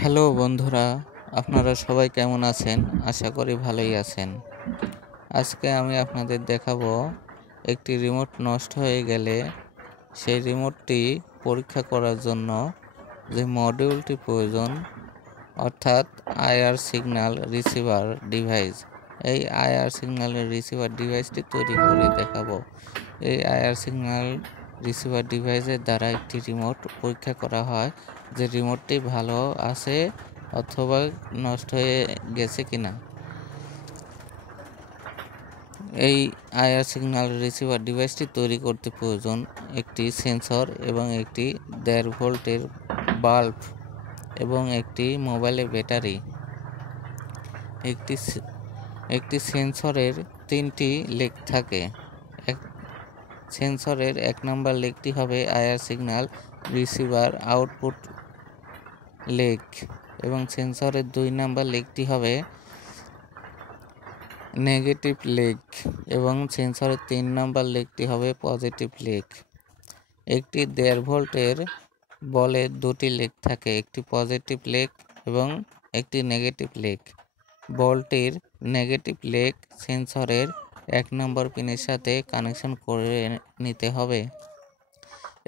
Hello বন্ধুরা, আপনারা সবাই কেমন আছেন? আশা করি ভালোই আছেন। আজকে আমি আপনাদের দেখাবো একটি রিমোট নষ্ট হয়ে গেলে সেই রিমোটটি পরীক্ষা করার জন্য যে মডিউলটি প্রয়োজন, অর্থাৎ আইআর সিগন্যাল রিসিভার ডিভাইস। এই আইআর সিগন্যাল রিসিভার ডিভাইসটি তৈরি করে দেখাবো। এই আইআর সিগন্যাল রিসিভার ডিভাইসের দ্বারা একটি রিমোট পরীক্ষা করা হয় যে রিমোটটি ভালো আছে অথবা নষ্ট হয়ে গেছে কিনা। এই আইআর সিগন্যাল রিসিভার ডিভাইসটি তৈরি করতে প্রয়োজন একটি সেন্সর এবং একটি 1.5 ভোল্টের বাল্ব এবং একটি মোবাইলের ব্যাটারি। একটি সেন্সরের 3টি লেগ থাকে। সেন্সরের 1 নম্বর লেগটি হবে IR signal receiver output leg এবং সেন্সরের 2 নম্বর লেগটি হবে নেগেটিভ লেগ এবং সেন্সরের 3 নম্বর লেগটি হবে পজিটিভ লেগ। একটি 1.5 ভোল্টের বলের 2টি লেগ থাকে, একটি পজিটিভ লেগ এবং একটি নেগেটিভ লেগ। বলটির নেগেটিভ লেগ সেন্সরের 1 নম্বর পিনের সাথে কানেকশন করে নিতে হবে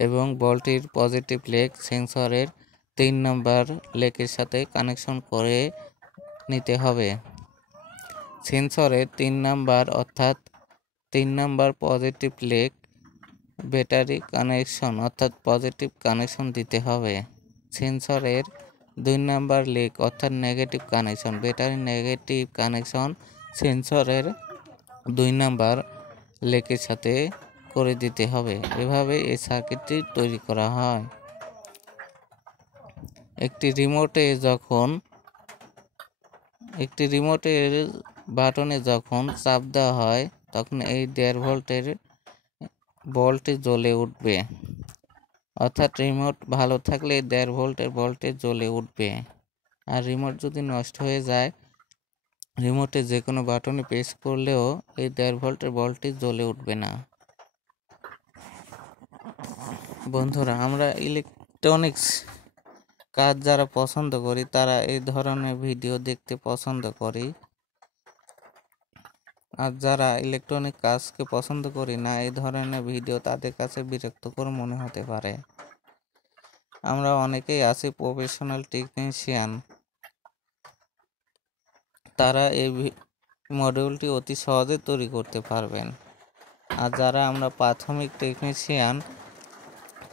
এবং বলটির পজিটিভ লেগ সেন্সরের 3 নম্বর লেগের সাথে কানেকশন করে নিতে হবে। সেন্সরের 3 নম্বর অর্থাৎ 3 নম্বর পজিটিভ লেগ ব্যাটারি কানেকশন অর্থাৎ পজিটিভ কানেকশন দিতে হবে। সেন্সরের 2 নম্বর লেগ অর্থাৎ negative connection battery negative connection সেন্সরের 2 নম্বর লেগের সাথে করে দিতে হবে। এভাবে এই সার্কিটটি তৈরি করা হয়। একটি রিমোটের বাটনে যখন চাপ দেওয়া হয় তখন এই 1.5 ভোল্টের বলটি জ্বলে উঠবে, অর্থাৎ রিমোট ভালো থাকলে 1.5 ভোল্টের বলটি জ্বলে উঠবে। আর রিমোট যদি নষ্ট হয়ে যায়, রিমোটে যে কোনো বাটনে প্রেস করলেও এই 1.5 ভোল্টের বলটি জ্বলে উঠবে না। বন্ধুরা, আমরা ইলেকট্রনিক্স কাজ যারা পছন্দ করি তারা এই ধরনের ভিডিও দেখতে পছন্দ করি, আর যারা ইলেকট্রনিক কাজকে পছন্দ করি না এই ধরনের ভিডিও তাদের কাছে বিরক্তকর মনে হতে পারে। আমরা অনেকেই আছি প্রফেশনাল টেকনিশিয়ান, তারা এই মডিউলটি অতি সহজে তৈরি করতে পারবেন। আর যারা আমরা প্রাথমিক টেকনিশিয়ান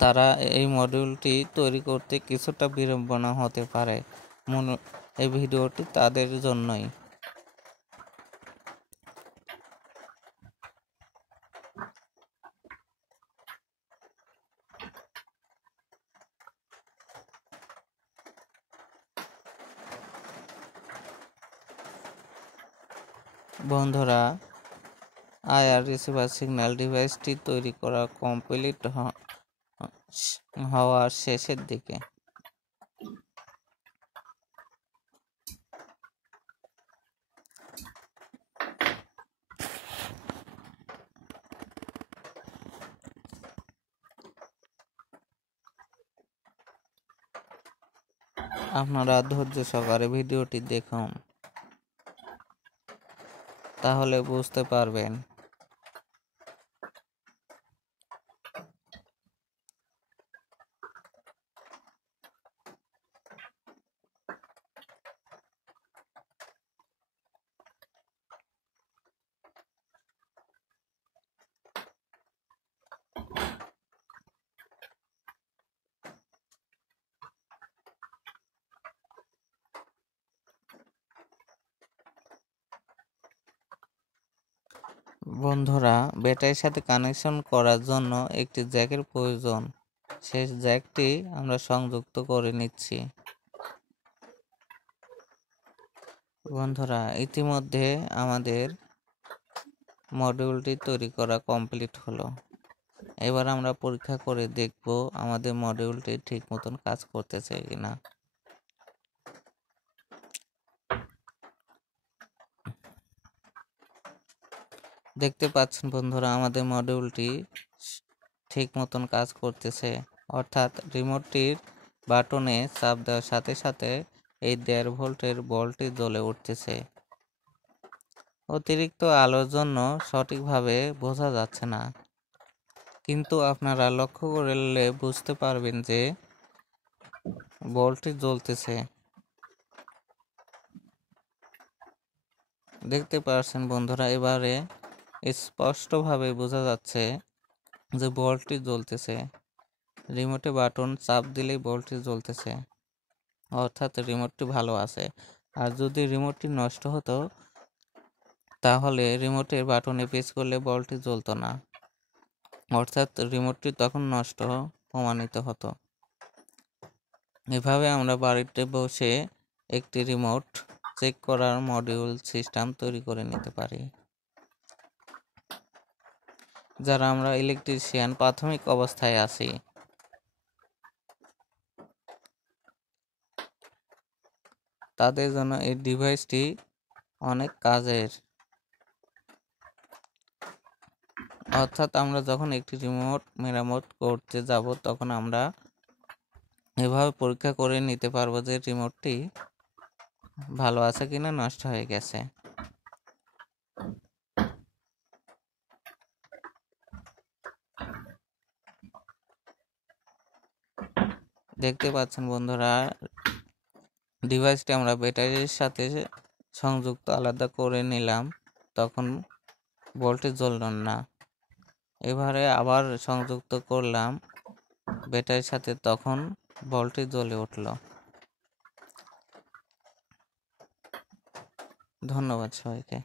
তারা এই মডিউলটি তৈরি করতে কিছুটা বিড়ম্বনা হতে পারে। এই ভিডিওটি তাদের জন্যই। বন্ধুরা, আইআর রিসিভার সিগন্যাল ডিভাইসটি তৈরি করা কমপ্লিট হওয়ার শেষের দিকে। আপনারা ধৈর্য সহকারে ভিডিওটি দেখুন, তাহলে বুঝতে পারবেন। বন্ধুরা, ব্যাটারির সাথে কানেকশন করার জন্য একটি জ্যাকের প্রয়োজন। সেই জ্যাকটি আমরা সংযুক্ত করে নিচ্ছি। বন্ধুরা, ইতিমধ্যে আমাদের মডিউলটি তৈরি করা কমপ্লিট হলো। এবার আমরা পরীক্ষা করে দেখব আমাদের মডিউলটি ঠিক মতন কাজ করতেছে কিনা। দেখতে পাচ্ছেন বন্ধুরা, আমাদের মডিউলটি ঠিক মতন কাজ করতেছে, অর্থাৎ রিমোটটির বাটনে চাপ দেওয়ার সাথে সাথে এই 1.5 ভোল্টের বলটি জ্বলে উঠতেছে। অতিরিক্ত আলোর জন্য সঠিকভাবে বোঝা যাচ্ছে না, কিন্তু আপনারা লক্ষ্য করলে বুঝতে পারবেন যে বলটি জ্বলতেছে। দেখতে পাচ্ছেন বন্ধুরা, এবারে স্পষ্টভাবে বোঝা যাচ্ছে যে বলটি জ্বলতেছে। রিমোটে বাটন চাপ দিলেই বলটি জ্বলতেছে, অর্থাৎ রিমোটটি ভালো আছে। আর যদি রিমোটটি নষ্ট হতো তাহলে রিমোটের বাটনে প্রেস করলে বলটি জ্বলতো না, অর্থাৎ রিমোটটি তখন নষ্ট প্রমাণিত হতো। এভাবে আমরা বাড়িতে বসে একটি রিমোট চেক করার মডিউল সিস্টেম তৈরি করে নিতে পারি। যারা আমরা ইলেকট্রিশিয়ান প্রাথমিক অবস্থায় আছি, তাদের জন্য এই ডিভাইসটি অনেক কাজের। অর্থাৎ আমরা যখন একটি রিমোট মেরামত করতে যাব তখন আমরা এভাবে পরীক্ষা করে নিতে পারবো যে রিমোটটি ভালো আছে কিনা নষ্ট হয়ে গেছে। দেখতে পাচ্ছেন বন্ধুরা, ডিভাইসটি আমরা ব্যাটারির সাথে সংযুক্ত আলাদা করে নিলাম, তখন ভোল্টেজ জ্বলল না। এবারে আবার সংযুক্ত করলাম ব্যাটারির সাথে, তখন ভোল্টেজ জ্বলে উঠল। ধন্যবাদ সবাইকে।